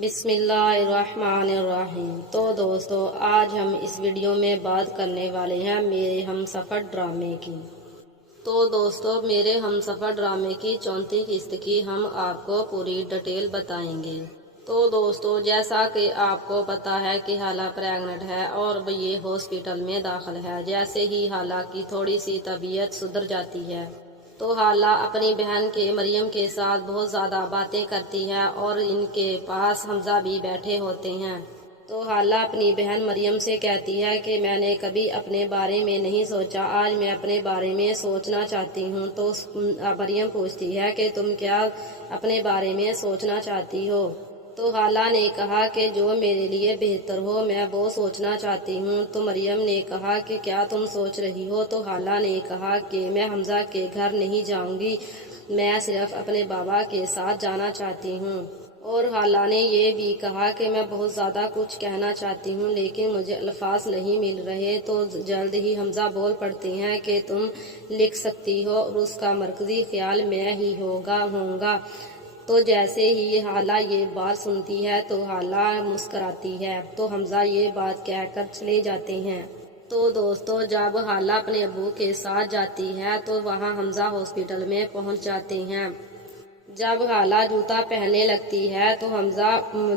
بسم اللہ الرحمن الرحیم۔ تو دوستو آج ہم اس ویڈیو میں بات کرنے والے ہیں میرے ہم سفر ڈرامے کی۔ تو دوستو میرے ہم سفر ڈرامے کی 34 قسط کی ہم آپ کو پوری ڈیٹیل بتائیں گے۔ تو دوستو جیسا کہ آپ کو پتا ہے کہ حالہ پریگننٹ ہے اور یہ ہاسپٹل میں داخل ہے۔ جیسے ہی حالہ کی تھوڑی سی طبیعت سدھر جاتی ہے تو حالہ اپنی بہن کے مریم کے ساتھ بہت زیادہ باتیں کرتی ہے اور ان کے پاس حمزہ بھی بیٹھے ہوتے ہیں۔ تو حالہ اپنی بہن مریم سے کہتی ہے کہ میں نے کبھی اپنے بارے میں نہیں سوچا، آج میں اپنے بارے میں سوچنا چاہتی ہوں۔ تو مریم پوچھتی ہے کہ تم کیا اپنے بارے میں سوچنا چاہتی ہو؟ تو حالہ نے کہا کہ جو میرے لیے بہتر ہو میں وہ سوچنا چاہتی ہوں۔ تو مریم نے کہا کہ کیا تم سوچ رہی ہو؟ تو حالہ نے کہا کہ میں حمزہ کے گھر نہیں جاؤں گی، میں صرف اپنے بابا کے ساتھ جانا چاہتی ہوں۔ اور حالہ نے یہ بھی کہا کہ میں بہت زیادہ کچھ کہنا چاہتی ہوں لیکن مجھے الفاظ نہیں مل رہے۔ تو جلد ہی حمزہ بول پڑتے ہیں کہ تم لکھ سکتی ہو اور اس کا مرکزی خیال میں ہی ہوں گا۔ تو جیسے ہی حالہ یہ بات سنتی ہے تو حالہ مسکراتی ہے۔ تو حمزہ یہ بات کہہ کر چلے جاتے ہیں۔ تو دوستو جب حالہ اپنے ابو کے ساتھ جاتی ہے تو وہاں حمزہ ہاسپٹل میں پہنچ جاتے ہیں۔ جب حالہ جوتا پہننے لگتی ہے تو حمزہ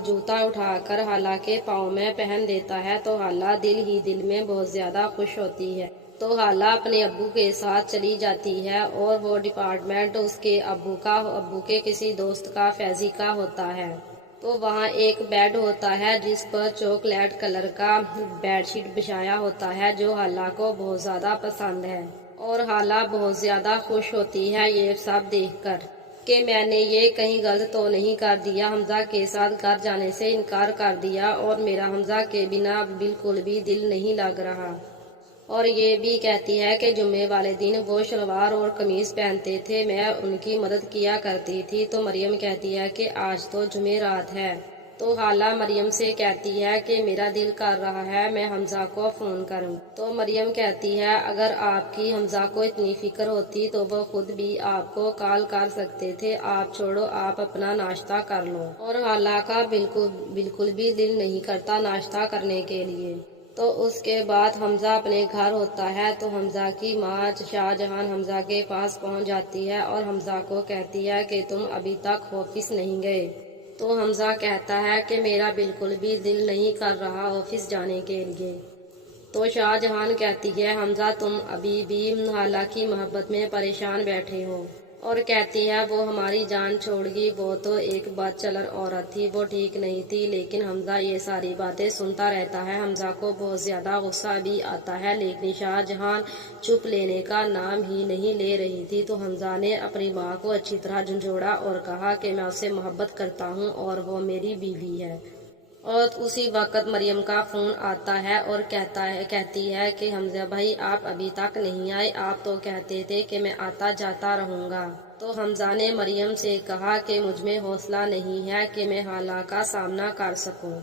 جوتا اٹھا کر حالہ کے پاؤں میں پہن دیتا ہے تو حالہ دل ہی دل میں بہت زیادہ خوش ہوتی ہے۔ تو حالہ اپنے ابو کے ساتھ چلی جاتی ہے اور وہ ڈپارٹمنٹ اس کے ابو کے کسی دوست کا فیضی کا ہوتا ہے۔ تو وہاں ایک بیڈ ہوتا ہے جس پر چاکلیٹ کلر کا بیڈ شیٹ بچھایا ہوتا ہے جو حالہ کو بہت زیادہ پسند ہے۔ اور حالہ بہت زیادہ خوش ہوتی ہے یہ سب دیکھ کر کہ میں نے یہ کہیں غلط تو نہیں کر دیا، حمزہ کے ساتھ گھر جانے سے انکار کر دیا اور میرا حمزہ کے بنا بالکل بھی دل نہیں لگ رہا۔ اور یہ بھی کہتی ہے کہ جمعے والے دن وہ شلوار اور قمیض پہنتے تھے، میں ان کی مدد کیا کرتی تھی۔ تو مریم کہتی ہے کہ آج تو جمعرات ہے۔ تو حالہ مریم سے کہتی ہے کہ میرا دل کر رہا ہے میں حمزہ کو فون کروں۔ تو مریم کہتی ہے اگر آپ کی حمزہ کو اتنی فکر ہوتی تو وہ خود بھی آپ کو کال کر سکتے تھے، آپ چھوڑو آپ اپنا ناشتہ کر لو۔ اور حالہ کا بالکل بھی دل نہیں کرتا ناشتہ کرنے کے لیے۔ تو اس کے بعد حمزہ اپنے گھر ہوتا ہے تو حمزہ کی ماں شاہجہان حمزہ کے پاس پہنچ جاتی ہے اور حمزہ کو کہتی ہے کہ تم ابھی تک آفس نہیں گئے۔ تو حمزہ کہتا ہے کہ میرا بالکل بھی دل نہیں کر رہا آفس جانے کے لیے۔ تو شاہجہان کہتی ہے حمزہ تم ابھی بھی حالہ کی محبت میں پریشان بیٹھے ہو، اور کہتی ہے وہ ہماری جان چھوڑ گئی، وہ تو ایک بدچلر عورت تھی، وہ ٹھیک نہیں تھی۔ لیکن حمزہ یہ ساری باتیں سنتا رہتا ہے، حمزہ کو بہت زیادہ غصہ بھی آتا ہے لیکن شاہجہان چپ لینے کا نام ہی نہیں لے رہی تھی۔ تو حمزہ نے اپنی ماں کو اچھی طرح جھنجھوڑا اور کہا کہ میں اس سے محبت کرتا ہوں اور وہ میری بیوی ہے۔ اور اسی وقت مریم کا فون آتا ہے اور کہتی ہے کہ حمزہ بھائی آپ ابھی تک نہیں آئے، آپ تو کہتے تھے کہ میں آتا جاتا رہوں گا۔ تو حمزہ نے مریم سے کہا کہ مجھ میں حوصلہ نہیں ہے کہ میں حالہ کا سامنا کر سکوں۔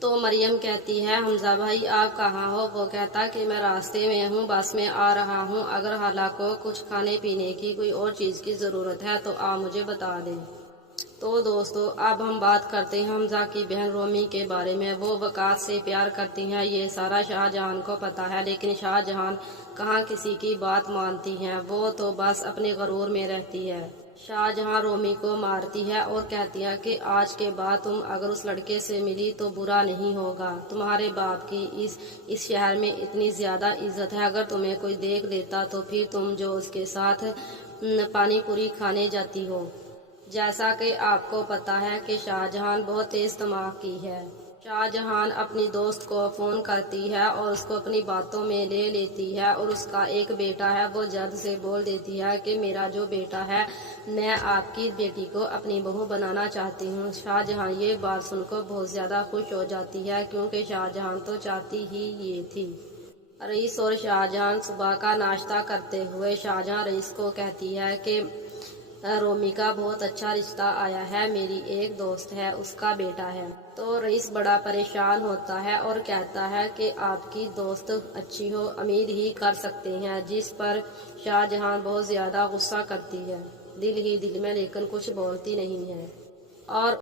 تو مریم کہتی ہے حمزہ بھائی آپ کہاں ہو؟ وہ کہتا کہ میں راستے میں ہوں، بس میں آ رہا ہوں، اگر حالہ کو کچھ کھانے پینے کی کوئی اور چیز کی ضرورت ہے تو آپ مجھے بتا دیں۔ تو دوستو اب ہم بات کرتے ہیں حمزہ کی بہن رومی کے بارے میں۔ وہ وقاص سے پیار کرتی ہیں، یہ سارا شاہجہان کو پتا ہے لیکن شاہجہان کہاں کسی کی بات مانتی ہیں، وہ تو بس اپنے غرور میں رہتی ہے۔ شاہجہان رومی کو مارتی ہے اور کہتی ہے کہ آج کے بعد تم اگر اس لڑکے سے ملی تو برا نہیں ہوگا، تمہارے باپ کی اس شہر میں اتنی زیادہ عزت ہے، اگر تمہیں کوئی دیکھ لیتا تو پھر تم جو اس کے ساتھ پانی پوری کھانے جاتی ہو۔ جیسا کہ آپ کو پتا ہے کہ شاہجہان بہت تیز دماغ کی ہے۔ شاہجہان اپنی دوست کو فون کرتی ہے اور اس کو اپنی باتوں میں لے لیتی ہے اور اس کا ایک بیٹا ہے، وہ جلد سے بول دیتی ہے کہ میرا جو بیٹا ہے میں آپ کی بیٹی کو اپنی بہو بنانا چاہتی ہوں۔ شاہجہان یہ بات سن کر بہت زیادہ خوش ہو جاتی ہے کیونکہ شاہجہان تو چاہتی ہی یہ تھی۔ رئیس اور شاہجہان صبح کا ناشتہ کرتے ہوئے شاہجہان رئیس کو کہتی ہے کہ رومی کا بہت اچھا رشتہ آیا ہے، میری ایک دوست ہے، اس کا بیٹا ہے۔ تو رئیس بڑا پریشان ہوتا ہے اور کہتا ہے کہ آپ کی دوست اچھی ہو امید ہی کر سکتے ہیں، جس پر شاہجہان بہت زیادہ غصہ کرتی ہے دل ہی دل میں لیکن کچھ بولتی نہیں ہے۔ اور